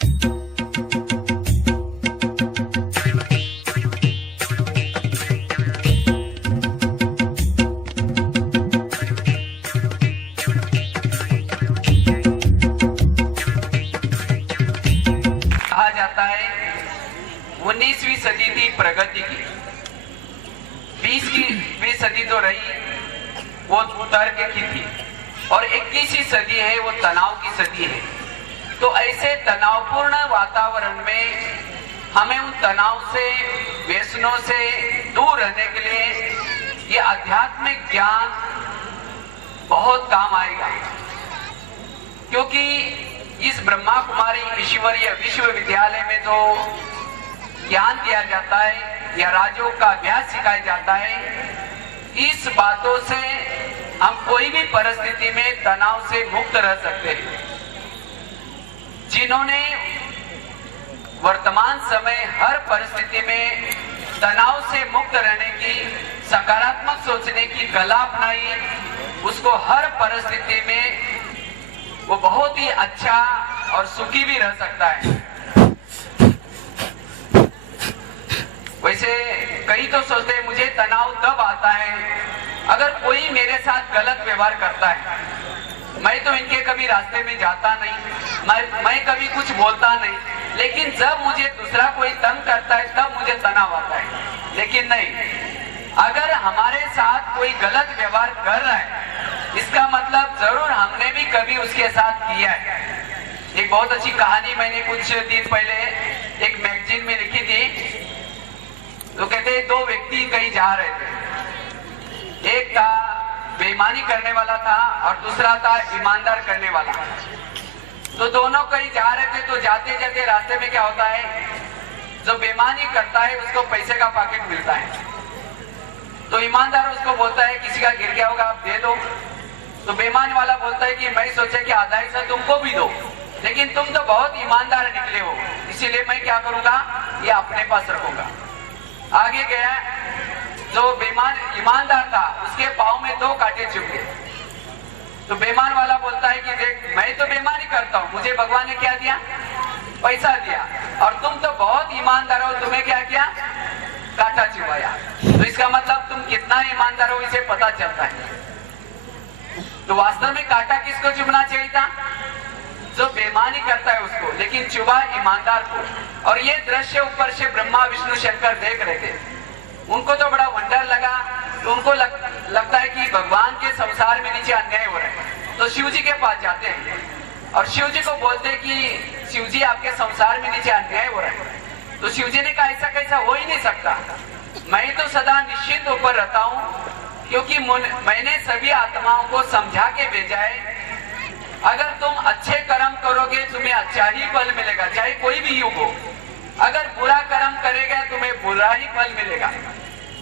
कहा जाता है 19वीं सदी थी प्रगति की, 20वीं सदी तो रही वो तर्क की थी, और 21वीं सदी है वो तनाव की सदी है। तो ऐसे तनावपूर्ण वातावरण में हमें उन तनाव से, व्यसनों से दूर रहने के लिए ये आध्यात्मिक ज्ञान बहुत काम आएगा। क्योंकि इस ब्रह्मा कुमारी ईश्वरीय विश्वविद्यालय में जो ज्ञान दिया जाता है या राजयोग का अभ्यास सिखाया जाता है, इस बातों से हम कोई भी परिस्थिति में तनाव से मुक्त रह सकते हैं। जिन्होंने वर्तमान समय हर परिस्थिति में तनाव से मुक्त रहने की, सकारात्मक सोचने की कला अपनाई, उसको हर परिस्थिति में वो बहुत ही अच्छा और सुखी भी रह सकता है। वैसे कई तो सोचते हैं मुझे तनाव तब आता है अगर कोई मेरे साथ गलत व्यवहार करता है। मैं तो इनके कभी रास्ते में जाता नहीं, मैं कभी कुछ बोलता नहीं, लेकिन जब मुझे दूसरा कोई तंग करता है तब मुझे तनाव आता है। लेकिन नहीं, अगर हमारे साथ कोई गलत व्यवहार कर रहा है इसका मतलब जरूर हमने भी कभी उसके साथ किया है। एक बहुत अच्छी कहानी मैंने कुछ दिन पहले एक मैगजीन में लिखी थी। तो कहते दो व्यक्ति कहीं जा रहे थे, एक था बेईमानी करने वाला था और दूसरा था ईमानदार करने वाला। तो दोनों कहीं जा रहे थे, तो जाते जाते रास्ते में क्या होता है, जो बेईमानी करता है उसको पैसे का पैकेट मिलता है। तो ईमानदार उसको बोलता है किसी का गिर गया होगा आप दे दो। तो बेईमान वाला बोलता है कि मैं सोचा कि आधा हिस्सा तुमको भी दो, लेकिन तुम तो बहुत ईमानदार निकले हो, इसीलिए मैं क्या करूंगा, ये अपने पास रखूंगा। आगे गया, जो बेईमान ईमानदार था उसके पाँव में 2 कांटे चुभ गए। तो बेईमान वाला बोलता है कि देख मैं तो बेईमानी करता हूँ, मुझे भगवान ने क्या दिया, पैसा दिया, और तुम तो बहुत ईमानदार हो, तुम्हें क्या किया, कांटा चुभाया। तो इसका मतलब तुम कितना ईमानदार हो इसे पता चलता है। तो वास्तव में कांटा किसको चुभना चाहिए था, जो बेईमानी करता है उसको, लेकिन चुभा ईमानदार को। और ये दृश्य ऊपर से ब्रह्मा विष्णु शंकर देख रहे थे, उनको तो बड़ा वंडर लगा। तो उनको लगता है कि भगवान के संसार में नीचे अन्याय हो रहा है। तो शिव जी के पास जाते हैं और शिव जी को बोलते हैं कि शिव जी आपके संसार में नीचे अन्याय हो रहा है। तो शिव जी ने कहा ऐसा कैसा हो ही नहीं सकता, मैं तो सदा निश्चिंत होकर रहता हूँ, क्योंकि मैंने सभी आत्माओं को समझा के भेजा है। अगर तुम अच्छे कर्म करोगे तुम्हें अच्छा ही फल मिलेगा, चाहे कोई भी युग हो। अगर बुरा कर्म करेगा तुम्हें बुरा ही फल मिलेगा।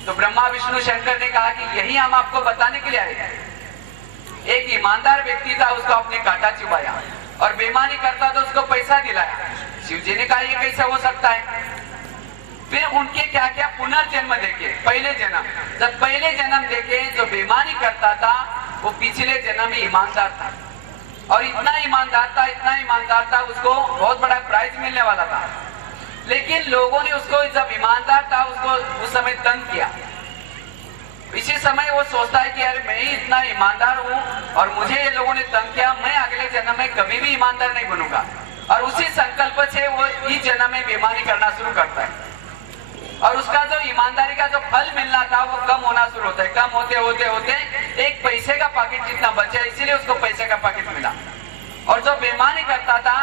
तो ब्रह्मा विष्णु शंकर ने कहा कि यही हम आपको बताने के लिए आए हैं। एक ईमानदार व्यक्ति था, उसको अपने कांटा चुभाया, और बेईमानी करता तो उसको पैसा दिलाया। शिव जी ने कहा ये कैसा हो सकता है। फिर उनके क्या क्या पुनर्जन्म देखे, पहले जन्म, जब पहले जन्म देखे जो बेईमानी करता था वो पिछले जन्म में ईमानदार था, और इतना ईमानदार था उसको बहुत बड़ा प्राइज मिलने वाला था। लेकिन लोगों ने उसको, जब ईमानदार था उसको उस समय तंग किया। इसी समय वो सोचता है कि यार मैं ही इतना ईमानदार हूँ और मुझे ये लोगों ने तंग किया, मैं अगले जन्म में कभी भी ईमानदार नहीं बनूंगा। और उसी संकल्प से वो इस जन्म में बेईमानी करना शुरू करता है, और उसका जो ईमानदारी का जो फल मिलना था वो कम होना शुरू होता है। कम होते होते होते एक पैसे का पैकेट जितना बचा, इसीलिए उसको पैसे का पैकेट मिला। और जो बेईमानी करता था,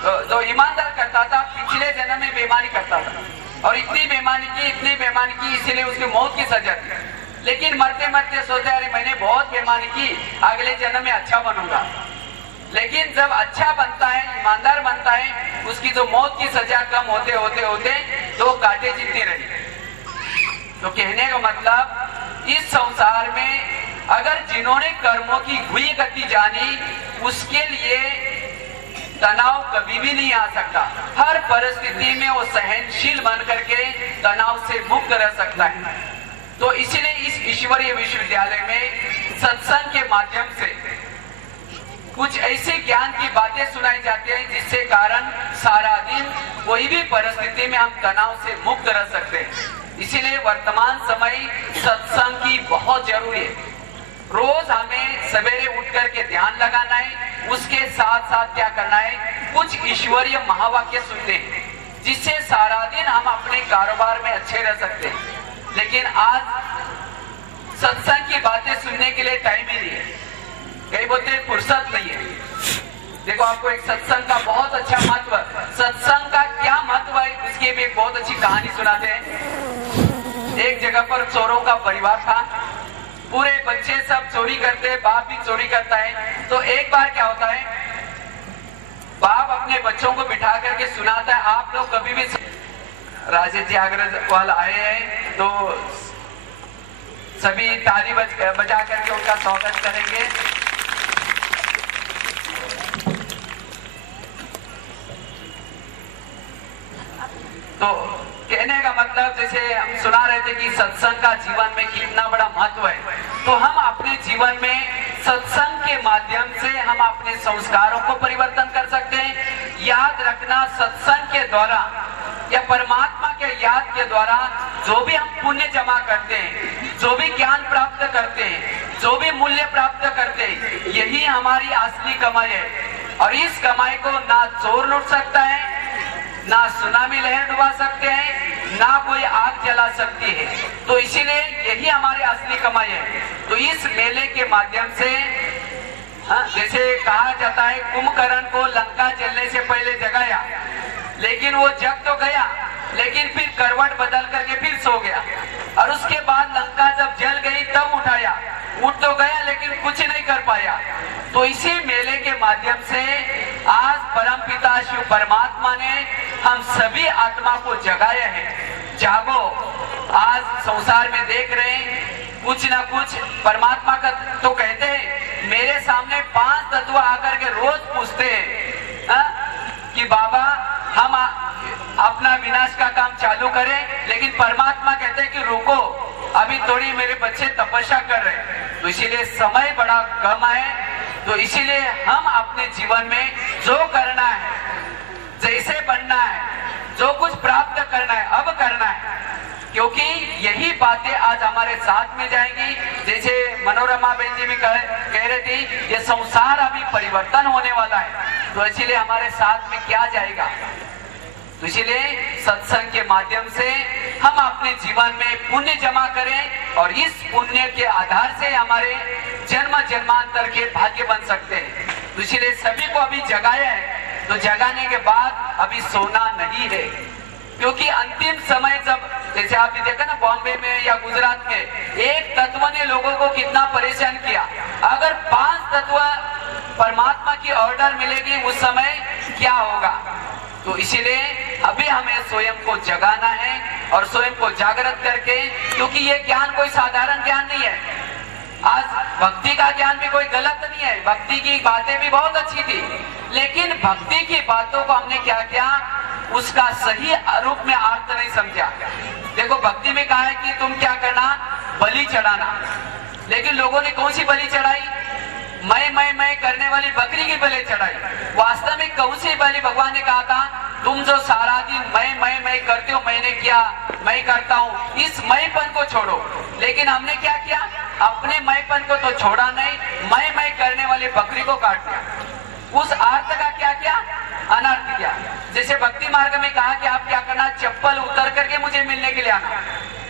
जो ईमानदार करता था, पिछले जन्म में बेईमानी करता था, और इतनी बेईमानी की इसीलिए उसकी मौत की सजा थी। लेकिन मरते मरते सोचते अरे मैंने बहुत बेईमानी की, अगले जन्म में अच्छा बनूंगा। लेकिन जब अच्छा बनता है, ईमानदार बनता है, उसकी जो मौत की सजा कम होते होते होते 2 कांटे जितनी रही। तो कहने का मतलब इस संसार में अगर जिन्होंने कर्मों की हुई गति जानी, उसके लिए तनाव कभी भी नहीं आ सकता। हर परिस्थिति में वो सहनशील बन करके तनाव से मुक्त रह सकता है। तो इसीलिए इस ईश्वरीय विश्वविद्यालय में सत्संग के माध्यम से कुछ ऐसे ज्ञान की बातें सुनाई जाती हैं जिससे कारण सारा दिन कोई भी परिस्थिति में हम तनाव से मुक्त रह सकते हैं। इसीलिए वर्तमान समय सत्संग की बहुत जरूरी है। रोज हमें सवेरे उठ करके ध्यान लगाना है, उसके साथ साथ क्या करना है, कुछ ईश्वरीय महावाक्य सुनने हैं, जिससे सारा दिन हम अपने कारोबार में अच्छे रह सकते हैं। लेकिन आज सत्संग की बातें सुनने के लिए टाइम ही नहीं है, कई बोलते हैं फुर्सत नहीं है। देखो आपको एक सत्संग का बहुत अच्छा महत्व, सत्संग का क्या महत्व है उसकी भी एक बहुत अच्छी कहानी सुनाते हैं। एक जगह पर चोरों का परिवार था, पूरे बच्चे सब चोरी करते हैं, बाप भी चोरी करता है। तो एक बार क्या होता है, बाप अपने बच्चों को बिठा करके सुनाता है, आप लोग कभी भी, राजेश जी अग्रवाल आए हैं तो सभी ताली बजा करके उनका स्वागत करेंगे। तो कहने का मतलब, जैसे हम सुना रहे थे कि सत्संग का जीवन में कितना बड़ा महत्व है, तो हम अपने जीवन में सत्संग के माध्यम से हम अपने संस्कारों को परिवर्तन कर सकते हैं। याद रखना, सत्संग के द्वारा या परमात्मा के याद के द्वारा जो भी हम पुण्य जमा करते हैं, जो भी ज्ञान प्राप्त करते हैं, जो भी मूल्य प्राप्त करते हैं, यही हमारी असली कमाई है। और इस कमाई को ना चोर लूट सकता है, ना सुनामी लहर डुबा सकते हैं, ना कोई आग जला सकती है। तो इसीलिए यही हमारी असली कमाई है। तो इस मेले के माध्यम से जैसे कहा जाता है, कुंभकर्ण को लंका जलने से पहले जगाया, लेकिन वो जग तो गया, लेकिन फिर करवट बदल करके फिर सो गया। और उसके बाद लंका जब जल गई तब उठाया, उठ तो गया लेकिन कुछ नहीं कर पाया। तो इसी मेले के माध्यम से आज परमपिता शिव परमात्मा ने हम सभी आत्मा को जगाया है। जागो, आज संसार में देख रहे हैं कुछ ना कुछ, परमात्मा का तो कहते हैं, मेरे सामने 5 तत्व आकर के रोज पूछते हैं कि बाबा हम अपना विनाश का काम चालू करें, लेकिन परमात्मा कहते हैं कि रुको, अभी थोड़ी मेरे बच्चे तपस्या कर रहे हैं। तो इसीलिए समय बड़ा कम है। तो इसीलिए हम अपने जीवन में जो करना है, जैसे बनना है, जो कुछ प्राप्त करना है, अब करना है, क्योंकि यही बातें आज हमारे साथ में जाएंगी। जैसे मनोरमा बहन जी भी कह रहे थे, ये संसार अभी परिवर्तन होने वाला है, तो इसीलिए हमारे साथ में क्या जाएगा। तो इसीलिए सत्संग के माध्यम से हम अपने जीवन में पुण्य जमा करें, और इस पुण्य के आधार से हमारे जन्म जन्मांतर के भाग्य बन सकते हैं। तो इसीलिए सभी को अभी जगाया है, तो जगाने के बाद अभी सोना नहीं है, क्योंकि अंतिम समय जब, जैसे आपने देखा ना बॉम्बे में या गुजरात में, एक तत्व ने लोगों को कितना परेशान किया। अगर 5 तत्व परमात्मा की ऑर्डर मिलेगी उस समय क्या होगा। तो इसीलिए अभी हमें स्वयं को जगाना है और स्वयं को जागृत करके, क्योंकि ये ज्ञान कोई साधारण ज्ञान नहीं है। आज भक्ति का ज्ञान भी कोई गलत नहीं है, भक्ति की बातें भी बहुत अच्छी थी, लेकिन भक्ति की बातों को हमने क्या किया, उसका सही रूप में अर्थ नहीं समझा। देखो भक्ति में कहा है कि तुम क्या करना, बलि चढ़ाना, लेकिन लोगों ने कौन सी बलि चढ़ाई, मैं करने वाली बकरी की बलि चढ़ाई। वास्तव में कौन सी बलि भगवान ने कहा था, तुम जो सारा दिन मैं करते हो, मैंने किया, मैं करता हूँ, इस मैंपन को छोड़ो। लेकिन हमने क्या किया, अपने मैंपन को तो छोड़ा नहीं, मैं करने वाली बकरी को काट दिया। उस अर्थ का क्या किया, अनर्थ किया। जैसे भक्ति मार्ग में कहा कि आप क्या करना, चप्पल उतर करके मुझे मिलने के लिए आना,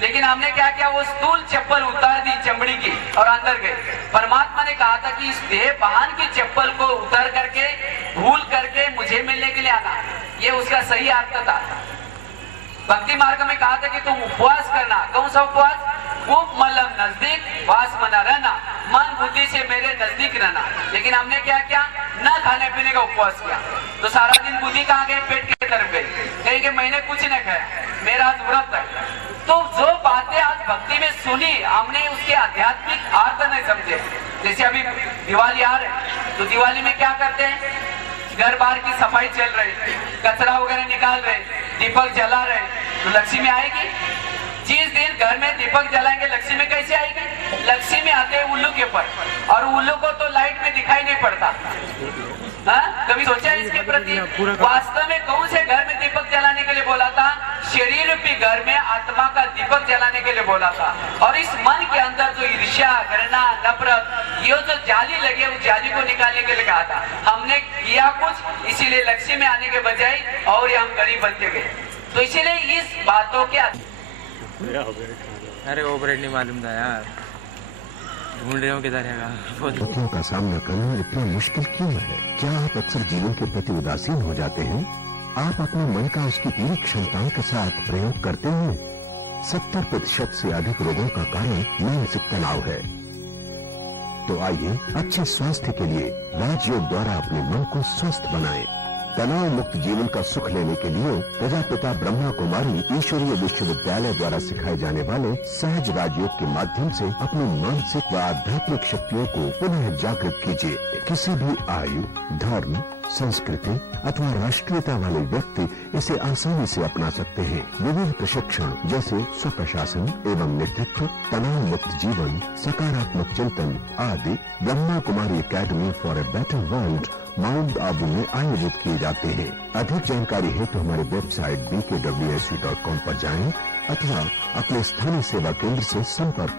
लेकिन हमने क्या किया, वो स्थूल चप्पल उतार दी चमड़ी की और अंदर गए। परमात्मा ने कहा था कि इस देह वाहन की चप्पल को उतर करके, भूल करके मुझे मिलने के लिए आना, ये उसका सही अर्थ था। भक्ति मार्ग में कहा था कि तुम उपवास करना, कौन सा उपवास, उप मलम नजदीक, वास मना रहना, मन बुद्धि से मेरे नजदीक रहना। लेकिन हमने क्या किया, न खाने पीने का उपवास किया, तो सारा दिन बुद्धि कहाँ गई, पेट की तरफ गई, कहीं कि मैंने कुछ नहीं खाया, मेरा आज व्रत है। तो जो बातें आज भक्ति में सुनी हमने, उसके आध्यात्मिक अर्थ नहीं समझे। जैसे अभी दिवाली आ रही, तो दिवाली में क्या करते हैं, घर बार की सफाई चल रही, कचरा वगैरह निकाल रहे, दीपक जला रहे, तो लक्ष्मी आएगी। जिस दिन घर में दीपक जलाएंगे लक्ष्मी कैसे आएगी, लक्ष्मी आते हैं उल्लू के ऊपर, और उल्लू को तो लाइट में दिखाई नहीं पड़ता। कभी सोचा इसके प्रति, वास्तव में कौन दीपक जलाने के लिए बोला था। और इस मन के अंदर जो ईर्ष्या, घृणा, नफरत, ये जो जाली लगे उस जाली को निकालने के लिए कहा था। हमने किया कुछ, इसीलिए लक्ष्य में आने के बजाय और हम गरीब बनते गए। तो इसीलिए इस बातों के अरे वो ब्रेड नहीं मालूम था यार, ढूंढ रहे हो किधर है चुनौतियों का सामना करना इतना मुश्किल क्यों है? क्या आप अक्सर जीवन के प्रति उदासीन हो जाते हैं? आप अपने मन का उसकी पूरी क्षमताओं के साथ प्रयोग करते हैं? 70% से अधिक रोगों का कारण मानसिक तनाव है। तो आइए अच्छे स्वास्थ्य के लिए राजयोग द्वारा अपने मन को स्वस्थ बनाएं। तनाव मुक्त जीवन का सुख लेने के लिए प्रजापिता ब्रह्मा कुमारी ईश्वरीय विश्वविद्यालय द्वारा सिखाए जाने वाले सहज राजयोग के माध्यम से अपनी मानसिक व आध्यात्मिक शक्तियों को पुनः जागृत कीजिए। किसी भी आयु, धर्म, संस्कृति अथवा राष्ट्रीयता वाले व्यक्ति इसे आसानी से अपना सकते हैं। विभिन्न प्रशिक्षण जैसे स्वप्रशासन एवं नेतृत्व, तनाव मुक्त जीवन, सकारात्मक चिंतन आदि Brahma Kumari academy for a better world Mount Abu में आयोजित किए जाते हैं। अधिक जानकारी हेतु हमारे वेबसाइट bkwsc.com पर जाएं अथवा अपने स्थानीय सेवा केंद्र से संपर्क करें।